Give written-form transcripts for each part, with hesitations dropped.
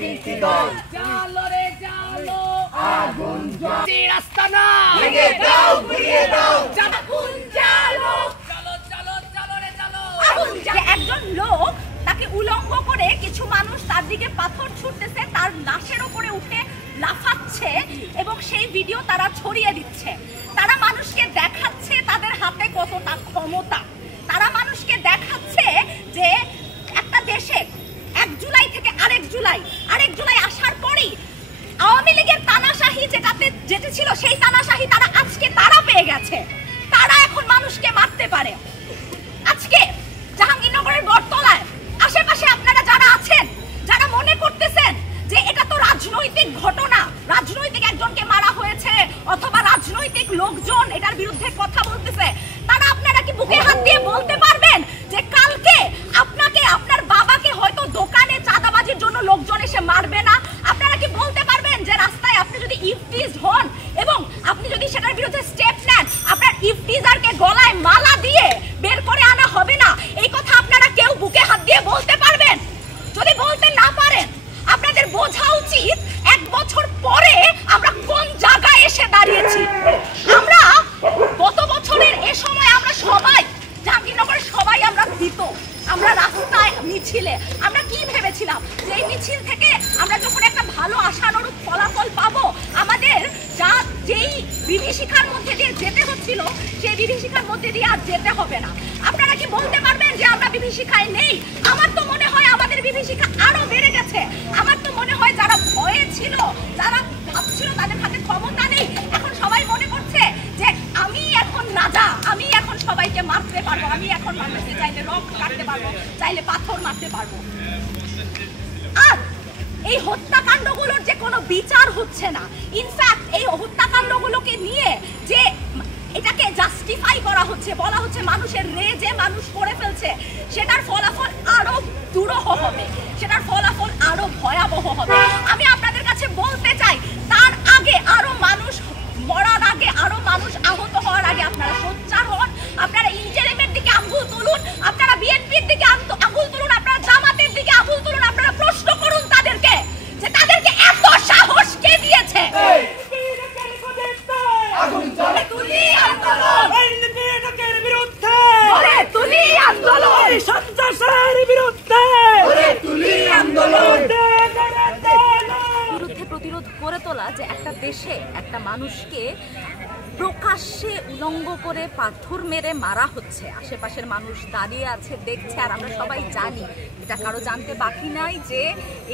রাজনীতি দল জালো রে জালো আগুন জ্বালিয়ে রাস্তা না ভেঙে দাও ঘুরিয়ে দাও আগুন জালো চলো চলো চলো রে চলো আগুন যে একজন লোক তাকে উলঙ্গ করে কিছু মানুষ তার দিকে পাথর ছুটতেছে, তার লাশের উপরে উঠে লাফাচ্ছে এবং সেই ভিডিও তারা ছড়িয়ে দিচ্ছে। তারা মানুষকে দেখাচ্ছে তাদের হাতে কতটা ক্ষমতা। তারা মানুষকে দেখাচ্ছে যে একটা দেশে 1 জুলাই থেকে আরেক জুলাই আসার পরেই আওয়ামী লীগের তানাশাহি যেটা ছিল সেই তানাশাহি আজকে তারা পেয়ে গেছে। তারা এখন মানুষকে মারতে পারে। আজকে জাহাঙ্গীরনগরের বটতলায় আশেপাশে আপনারা যারা আছেন, যারা মনে করতেছেন যে এটা তো রাজনৈতিক ঘটনা, রাজনৈতিক একজনকে মারা হয়েছে অথবা রাজনৈতিক লোকজন এটার বিরুদ্ধে কথা বলতেছে, তারা আপনারা কি বুকে হাত দিয়ে বলতে পারবেন যে কালকে আপনাকে আপনার বাবাকে হয়তো দোকানে চাঁদাবাজির জন্য লোকজন এসে মারবে না? আপনারা কি বলতে পারবেন যে রাস্তায় আপনি যদি ইফটিজ হন এবং আপনি যদি সেটার বিরুদ্ধে স্টেপ নেন, আপনার ইফটিজারকে গলায় মালা দিয়ে বের করে আনা হবে না? এই কথা আপনারা কেউ বুকে হাত দিয়ে বলতে পারবেন? যদি বলতে না পারেন, আপনাদের বোঝা উচিত 1 বছর পরে আমরা কোন জায়গায় এসে দাঁড়িয়েছি। আমরা গত বছরের এ সময় আমরা সবাই জাহাঙ্গীরনগরের সবাই আমরা ভীত। আমরা রাস্তায় মিছিলে আমরা কি ভেবেছিলাম যে এই মিছিল থেকে আমরা যখন একটা ভালো আশানুরূপ ফলাফল পাবো, আমাদের যেই বিভীষিকার মধ্যে দিয়ে যেতে হচ্ছিল সেই বিভীষিকার মধ্যে দিয়ে আর যেতে হবে না। আপনারা কি বলতে পারবেন যে আমরা বিভীষিকায় নেই? আমার তো মনে হয় আমাদের বিভীষিকা আরো বেড়ে গেছে। আমার তো মনে হয় যারা ভয়ে ছিল, যারা ভাবছিল তাদের হাতে ক্ষমতা নেই, এখন সবাই মনে করছে যে আমি এখন রাজা, আমি এখন সবাইকে মারতে পারবো, আমি এখন মানুষকে চাইলে রক্ত কাটতে পারবো, চাইলে পাথর মারতে পারবো। আর এই হত্যাকাণ্ডগুলোর যে কোনো বিচার হচ্ছে না। ইনফ্যাক্ট এই হত্যাকাণ্ডগুলোকে নিয়ে যে এটাকে জাস্টিফাই করা হচ্ছে, বলা হচ্ছে মানুষের রেজে মানুষ করে ফেলছে, সেটার ফলাফল আরো দুরূহ হবে, সেটার ফলাফল আরো ভয়াবহ হবে। আমি আপনাদের কাছে বলতে চাই, তার আগে আরো মানুষ মরার আগে, আরো মানুষ আহত হওয়ার আগে আপনারা সোচ্চার হন। আপনারা ইন্টারিমের দিকে আঙ্গুল তুলুন, আপনারা বিএনপির দিকে আঙ্গুল তুলুন, আপনারা জামাতের দিকে আঙ্গুল তুলুন। আপনারা প্রশ্ন করুন তাদেরকে যে তাদেরকে এত সাহস কে দিয়েছে? তুলি আন্দোলন, তুলি আন্দোলন, সন্ত্রাসের বিরুদ্ধে তুলি আন্দোলন, বিরুদ্ধে প্রতিরোধ করে তোলা যে একটা দেশে একটা মানুষকে প্রকাশ্যে উলঙ্গ করে পাথর মেরে মারা হচ্ছে, আশেপাশের মানুষ দাঁড়িয়ে আছে দেখছে, আর আমরা সবাই জানি, এটা কারো জানতে বাকি নাই যে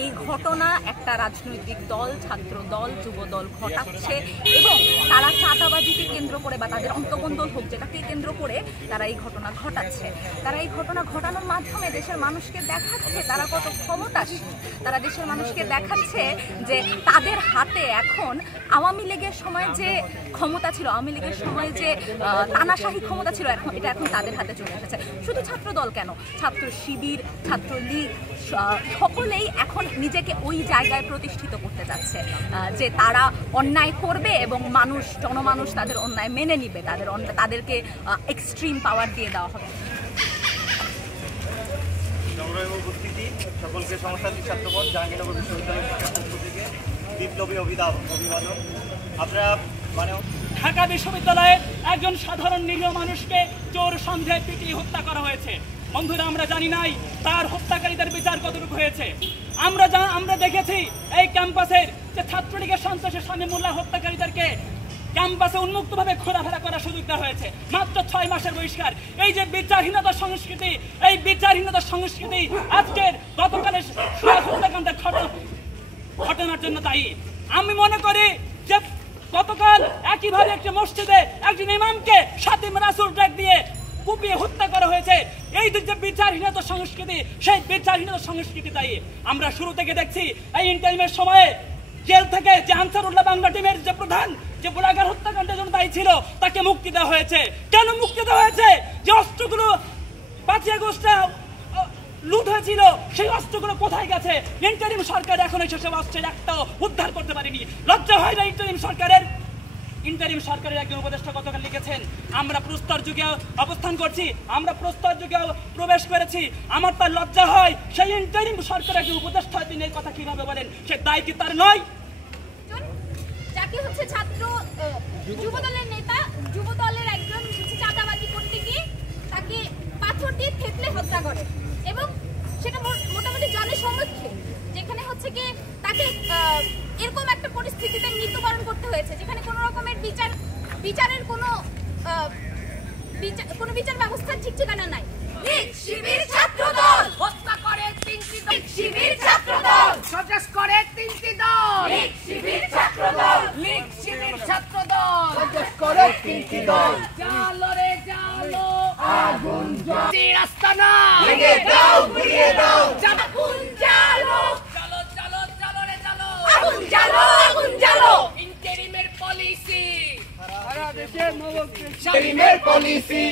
এই ঘটনা একটা রাজনৈতিক দল, ছাত্র দল, যুব দল ঘটাচ্ছে এবং তারা চাঁদাবাজিকে কেন্দ্র করে বা তাদের অন্তর্গোন্দল হোক যেটাকে কেন্দ্র করে তারা এই ঘটনা ঘটাচ্ছে। তারা এই ঘটনা ঘটানোর মাধ্যমে দেশের মানুষকে দেখাচ্ছে তারা কত ক্ষমতাশীল। তারা দেশের মানুষকে দেখাচ্ছে যে তাদের হাতে এখন আওয়ামী লীগের সময় যে ক্ষমতা ছিল, আওয়ামী লীগের সময় যে তানাশাহী ক্ষমতা ছিল, এটা এখন তাদের হাতে চলে এসেছে। শুধু ছাত্র দল কেন, ছাত্র শিবির, ছাত্রলীগ সকলেই এখন নিজেকে ওই জায়গায় প্রতিষ্ঠিত করতে যাচ্ছে যে তারা অন্যায় করবে এবং জনমানুষ তাদের অন্যায় মেনে নিবে, তাদেরকে এক্সট্রিম পাওয়ার দিয়ে দেওয়া হবে। উপস্থিতি সকলকে সংস্থার ছাত্রপদ জাহাঙ্গীরনগর বিশ্ববিদ্যালয়ের পক্ষ থেকে বিপ্লবী অভিবাদন। আপনারা ঢাকা বিশ্ববিদ্যালয়ে একজন সাধারণ নিরীহ মানুষকে চোর সন্দেহে পিটিয়ে হত্যা করা হয়েছে। বন্ধুরা, আমরা জানি নাই তার হত্যাকারীদের বিচার কতটুকু হয়েছে। আমরা দেখেছি এই ক্যাম্পাসের যে ছাত্রলীগের সন্ত্রাসের সামনে মোল্লা হত্যাকারীদেরকে ক্যাম্পাসে উন্মুক্তভাবে ঘোরাফেরা করার সুযোগ দেওয়া হয়েছে, মাত্র 6 মাসের বহিষ্কার। এই যে বিচারহীনতার সংস্কৃতি, এই বিচারহীনতার সংস্কৃতি আজকের গতকালের হত্যাকাণ্ডের ঘটনার জন্য দায়ী। আমি মনে করি যে গতকাল একইভাবে একটি মসজিদে একজন ইমামকে শাতিম রাসূল ট্যাগ দিয়ে কুপিয়ে হত্যা করা হয়েছে। এই যে বিচারহীনতা সংস্কৃতি, সেই বিচারহীনতা সংস্কৃতি দায়ী। আমরা শুরু থেকে দেখছি এই ইন্টারিমের সময়ে জেল থেকে যে আনসারুল্লাহ বাংলা টিমের যে প্রধান, যে ব্লগার হত্যাকাণ্ডের জন্য দায়ী ছিল, তাকে মুক্তি দেওয়া হয়েছে। কেন মুক্তি দেওয়া হয়েছে? যে অস্ত্রগুলো 5 আগস্ট লুট হয়েছিল, সেই অস্ত্রগুলো কোথায় গেছে? ইন্টারিম সরকার এখন এসে সব অস্ত্রের একটাও উদ্ধার করতে পারেনি। লজ্জা হয় না ইন্টারিম সরকারের? ইন্টারিম সরকারের একজন উপদেষ্টা গতকাল লিখেছেন, আমরা প্রস্তর যুগে অবস্থান করছি, আমরা প্রস্তর যুগে প্রবেশ করেছি। আমার তার লজ্জা হয়, সেই ইন্টারিম সরকারের একজন উপদেষ্টা তিনি এই কথা কিভাবে বলেন? সে দায় কি তার নয়? যাকে হচ্ছে ছাত্র যুবদলের নেতা, যুবদলের একজন হচ্ছে চাঁদাবাজি করতে গিয়ে তাকে পাথর দিয়ে থেতলে হত্যা করে, এবং সেটা মোটামুটি জনসমক্ষে, যেখানে হচ্ছে কি তাকে এরকম একটা পরিস্থিতিতে মৃত্যুবরণ করতে হয়েছে, যেখানে কোনো রকমের বিচারের কোনো বিচার ব্যবস্থা ঠিক ঠিকানা নাই। শিবির ছাত্রদল হত্যা করে 3টি দল, শিবির ছাত্রদল সন্ত্রাস করে 3টি দল, শিবির ছাত্রদল লীগ শিবির ছাত্রদল, সন্ত্রাস করে 3টি দল জালো রে জালো, আগুন রাস্তা না ভেঙে দাও ঘুরিয়ে দাও আগুন জ্বালো, চলো চলো চলো রে চলো, আগুন জ্বালো, আগুন জ্বালো, ইন্টারিমের পলিসি শিবিরের পলিসি